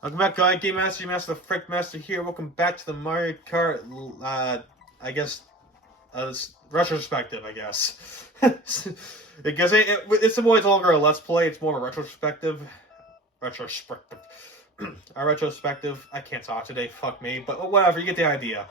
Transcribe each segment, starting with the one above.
Welcome back, guys. Game Master, Game Master, the Frick Master here. Welcome back to the Mario Kart, I guess, retrospective, I guess. Because it's no longer a Let's Play, it's more of a retrospective. Retrospective. A retrospective. I can't talk today, fuck me, but whatever, you get the idea.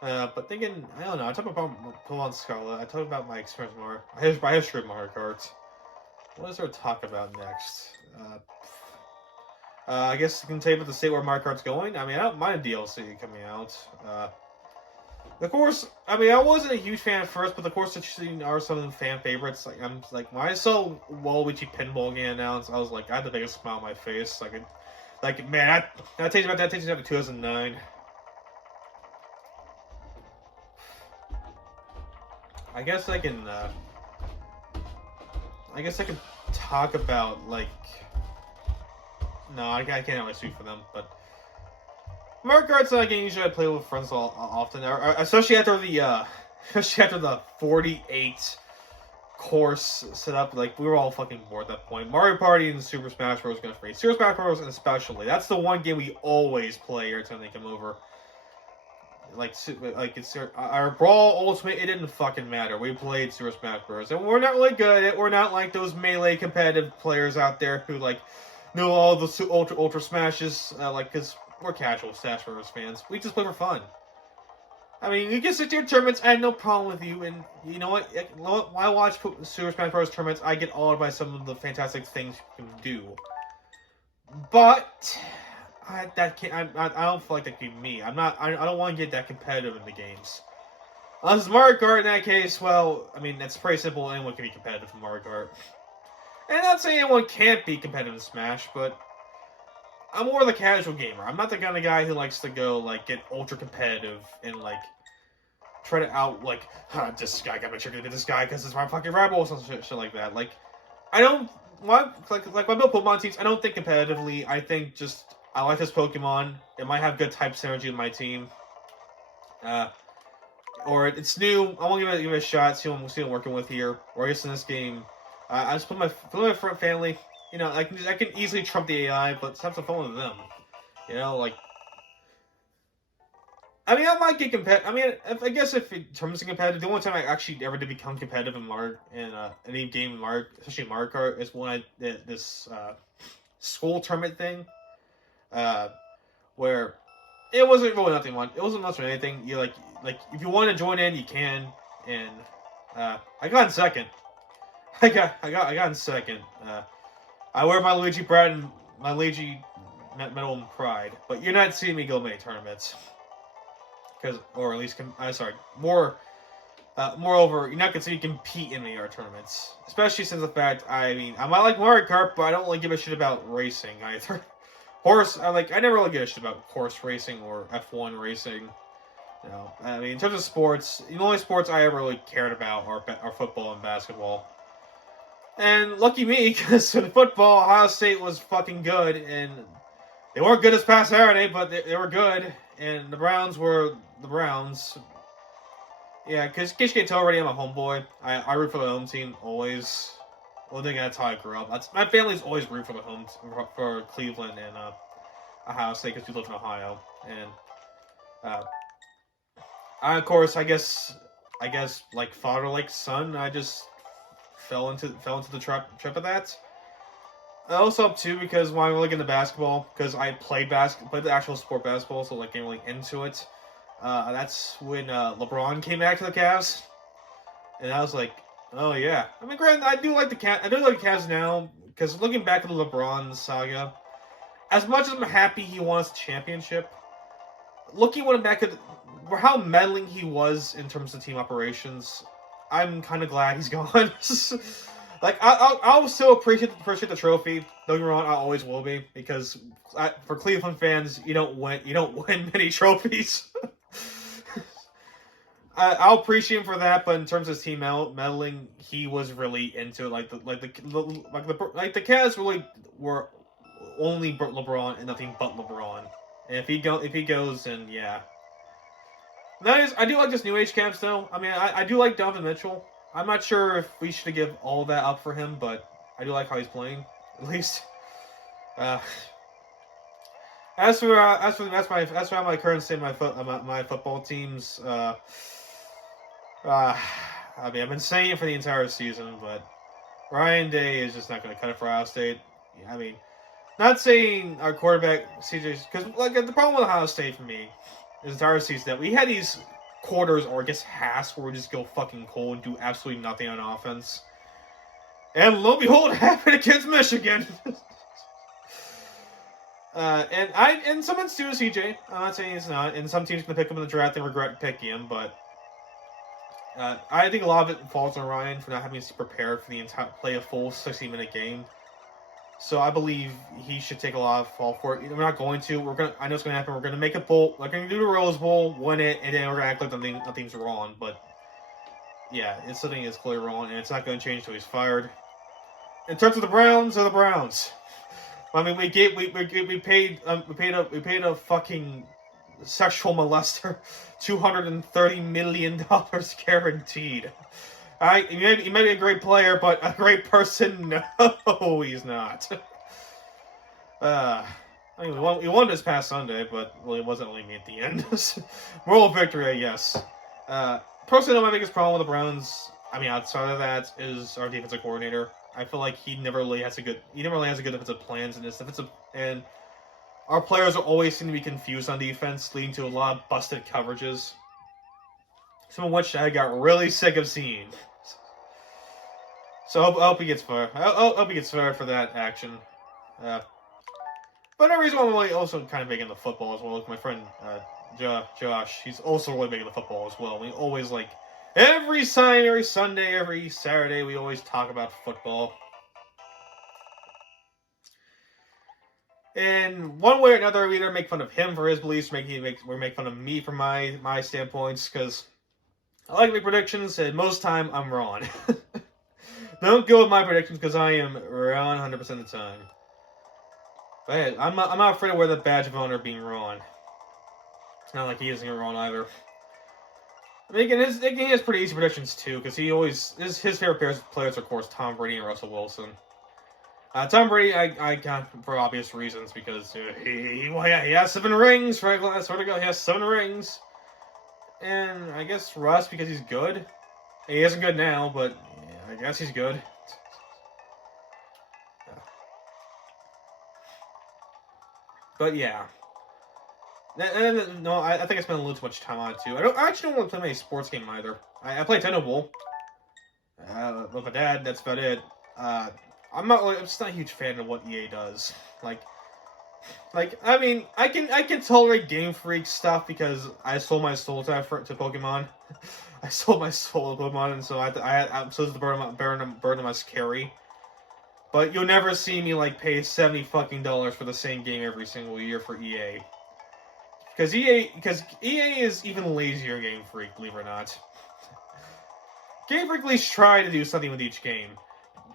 But thinking, I don't know, I talked about Pokemon Scarlet, I talked about my experience with my history of Mario Kart. What is there to talk about next? I guess you can tell you about the state where Mario Kart's going. I mean, I don't mind DLC coming out. The course, I mean, I wasn't a huge fan at first, but the course actually are some of the fan favorites. Like, I'm like, when I saw Waluigi Pinball getting announced, I was like, I had the biggest smile on my face. Man, that takes me back to 2009. I guess I can, talk about, like, no, I can't really speak for them, but Mario Kart's not a game usually I play with friends often, especially after the 48 course setup. Like, we were all fucking bored at that point. Mario Party and Super Smash Bros. Gonna free. Super Smash Bros. Especially. That's the one game we always play every time they come over. It's our Brawl Ultimate. It didn't fucking matter. We played Super Smash Bros. And we're not really good at it. We're not like those melee competitive players out there who like know all the ultra smashes. Because we're casual Smash Bros. Fans. We just play for fun. I mean, you can sit to your tournaments. I had no problem with you. And you know what? When I watch Super Smash Bros. Tournaments, I get awed by some of the fantastic things you can do. But I don't feel like that could be me. I don't want to get that competitive in the games. Unless it's Mario Kart, in that case, well, I mean, it's pretty simple. Anyone can be competitive in Mario Kart. And I'm not saying anyone can't be competitive in Smash, but I'm more the casual gamer. I'm not the kind of guy who likes to go, like, get ultra competitive and, like, try to this guy, gotta make sure to get this guy because it's my fucking rival or some shit like that. Like, I don't, when I build Pokemon teams, I don't think competitively. I think just, I like this Pokemon. It might have good type synergy in my team. Or it's new. I want to give it a shot. See what I'm working with here. Or I guess in this game, I just put my front family. You know, I can easily trump the AI, but have some fun with them. You know, like, I mean, I might get competitive. I mean, I guess if in terms of competitive, the only time I actually ever did become competitive in Mario in any game in Mario, especially Mario Kart, is when I did this school tournament thing, where it wasn't really nothing much. It wasn't much of anything. You like if you want to join in, you can. And I got in second. I got in second. I wear my Luigi pride and my Luigi medal and pride, but you're not seeing me go many tournaments. Or at least, moreover, you're not gonna see me compete in the art tournaments. Especially since the fact, I mean, I might like Mario Kart, but I don't really give a shit about racing either. I never really give a shit about horse racing or F1 racing. You know, I mean, in terms of sports, the only sports I ever really cared about are football and basketball. And lucky me, because in football, Ohio State was fucking good, and they weren't good this past Saturday, but they were good, and the Browns were the Browns. Yeah, because in case you can't tell already, I'm a homeboy. I root for the home team, always. Well, I think that's how I grew up. My family's always root for for Cleveland and Ohio State, because we live in Ohio. And of course, I guess, like father, like son, I just fell into the trap of that. Also up too because when I'm really into basketball, because I played the actual sport basketball, so like getting really into it. That's when LeBron came back to the Cavs, and I was like, oh yeah. I mean, granted, I do like the Cavs now because looking back at the LeBron saga, as much as I'm happy he won us a championship, looking back at how meddling he was in terms of team operations, I'm kind of glad he's gone. Like, I'll still appreciate the trophy. Don't get me wrong, I always will be, because for Cleveland fans, you don't win many trophies. I'll appreciate him for that, but in terms of his team meddling, he was really into it. The Cavs really were only LeBron and nothing but LeBron. And if he goes, then yeah. I do like this New Age Cavs though. I mean, I do like Donovan Mitchell. I'm not sure if we should give all that up for him, but I do like how he's playing, at least. Uh, as for my current state of my football teams. I mean, I've been saying it for the entire season, but Ryan Day is just not going to cut it for Ohio State. I mean, not saying our quarterback CJ, because like the problem with Ohio State for me this entire season that we had these quarters or I guess halves where we just go fucking cold and do absolutely nothing on offense. And lo and behold, it happened against Michigan. And someone's due to CJ. I'm not saying he's not. And some teams can pick him in the draft and regret picking him, but I think a lot of it falls on Ryan for not having to prepare for the entire play a full 60-minute game. So I believe he should take a lot of fall for it. We're not going to. I know it's going to happen. We're going to make a bowl. We're going to do the Rose Bowl, win it, and then we're going to act like nothing's wrong. But yeah, it's something that's clearly wrong, and it's not going to change until he's fired. In terms of the Browns, are the Browns. I mean, we paid a fucking sexual molester $230 million guaranteed. He may be a great player, but a great person? No, he's not. I mean, we won this past Sunday, but well, it wasn't really me at the end. Moral victory, I guess. Personally, my biggest problem with the Browns, I mean, outside of that, is our defensive coordinator. I feel like he never really has a good defensive plans in this defensive, and our players always seem to be confused on defense, leading to a lot of busted coverages. Some of which I got really sick of seeing. So I hope he gets fired. I hope he gets fired for that action. But another reason why I'm really also kind of big into football as well. Like my friend Josh, he's also really big into football as well. We always every Sunday, every Saturday, we always talk about football. And one way or another, we either make fun of him for his beliefs, or make fun of me for my standpoints, because I like to make predictions, and most time I'm wrong. Don't go with my predictions, because I am wrong 100% of the time. But hey, I'm not afraid to wear the badge of honor being wrong. It's not like he isn't wrong either. I mean, again, he has pretty easy predictions too, because his favorite players are, of course, Tom Brady and Russell Wilson. Tom Brady, I got for obvious reasons, because he has 7 rings, right? I swear to God, he has 7 rings. And I guess Russ, because he's good. He isn't good now, but yeah, I guess he's good. But yeah. No, I think I spent a little too much time on it too. I actually don't want to play my sports game either. I play Nintendo Bowl with my dad. That's about it. I'm just not a huge fan of what EA does. I mean, I can tolerate Game Freak stuff because I sold my soul to Pokemon. I sold my soul to Pokemon, and so I'm supposed to burn them as carry. But you'll never see me pay $70 fucking for the same game every single year for EA. Because EA is even lazier Game Freak, believe it or not. Game Freak at least try to do something with each game.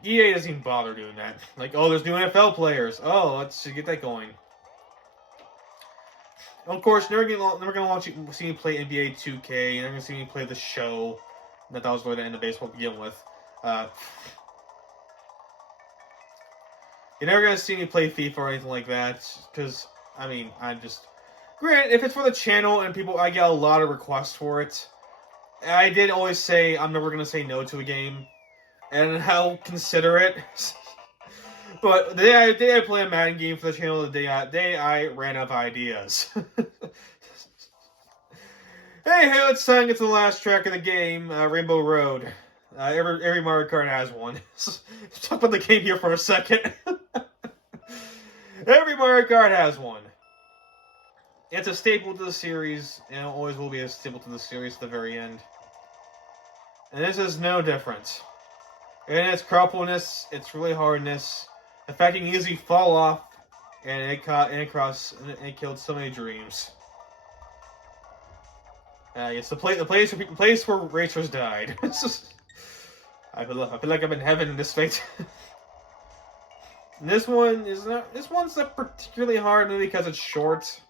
EA doesn't even bother doing that. Oh, there's new NFL players. Oh, let's get that going. Of course, never gonna see me play NBA 2K. You're never gonna see me play the show. That was really the end of baseball to begin with. You're never gonna see me play FIFA or anything like that. Because, I mean, granted, if it's for the channel and I get a lot of requests for it. I did always say I'm never gonna say no to a game. And I'll consider it. But the day I play a Madden game for the channel, the day I ran out of ideas. Hey, let's get to the last track of the game, Rainbow Road. Every Mario Kart has one. Talk about the game here for a second. Every Mario Kart has one. It's a staple to the series, and it always will be a staple to the series at the very end. And this is no different. And its crumpleness, its really hardness, the fact you can easily fall off, and it killed so many dreams. It's the place where racers died. I feel like I'm in heaven in this fate. This one's not particularly hard, maybe because it's short.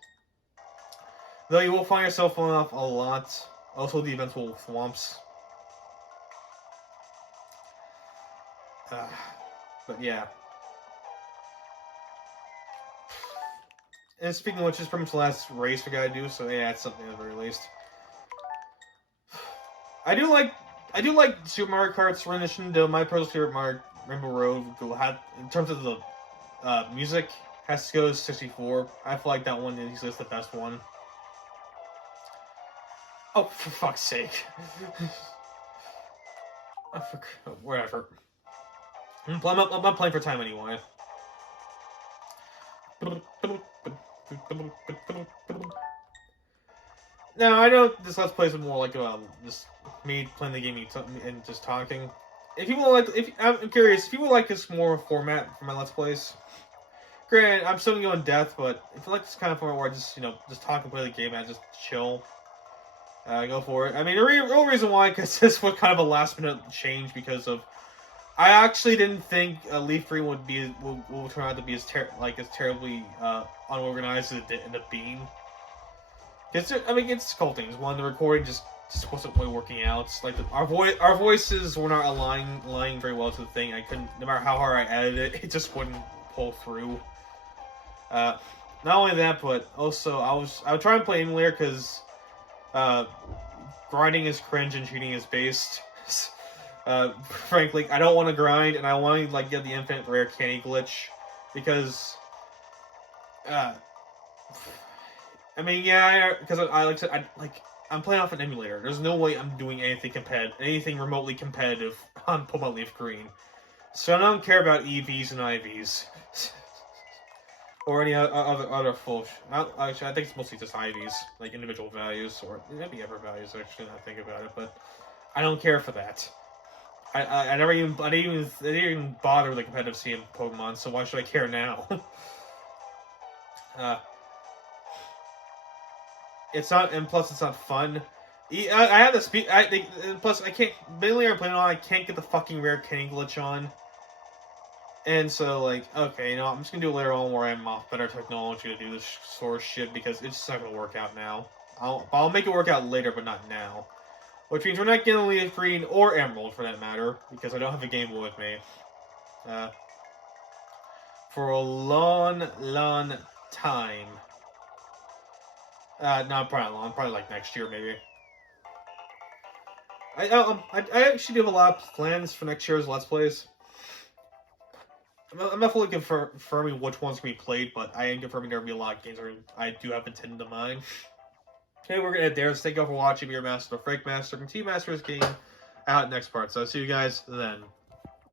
Though you will find yourself falling off a lot. Also, the eventual swamps. But yeah. And speaking of which, it's pretty much the last race we gotta do, so yeah, it's something at the very least. I do like Super Mario Kart's rendition to my personal favorite Mario Rainbow Road. In terms of the music, has to go to 64. I feel like that one is the best one. Oh, for fuck's sake. Whatever. I'm not playing for time anyway. Now, I know this Let's Play is more like just me playing the game and just talking. I'm curious, if people like this more format for my Let's Plays, granted, I'm still gonna go in depth, but if you like this kind of format where I just, just talk and play the game and just chill, go for it. I mean, the real reason why, because this was kind of a last minute change because of, I actually didn't think Leaf Green would turn out to be as terribly unorganized as it ended up being. It's a couple things. One, the recording just wasn't really working out. Like our voices were not aligning very well to the thing. I couldn't, no matter how hard I edited it, it just wouldn't pull through. Not only that, but also I was trying to play emulator because grinding is cringe and cheating is based. Frankly, I don't want to grind, and I want to get the infinite rare candy glitch because because I'm playing off an emulator. There's no way I'm doing anything remotely competitive on Pokemon Leaf Green. So I don't care about EVs and IVs. Or any other full... Actually, I think it's mostly just IVs, like individual values, or maybe ever values, actually, now I think about it, but I don't care for that. I didn't even bother with the competitive scene in Pokemon, so why should I care now? It's not, and plus it's not fun. I have the speed. Plus I can't. Mainly I'm playing on. I can't get the fucking rare candy glitch on. And so okay, I'm just gonna do it later on where I'm off better technology to do this sort of shit because it's just not gonna work out now. I'll make it work out later, but not now. Which means we're not getting Leaf Green or Emerald for that matter because I don't have a Game Boy with me. For a long time. No, probably like next year, maybe. I actually have a lot of plans for next year's Let's Plays. I'm not fully confirming which ones can be played, but I am confirming there will be a lot of games I do have intended in mind. Okay, we're gonna end there. So thank you all for watching. Your Master, the Frank Master, from Team Master's game out next part. So I'll see you guys then.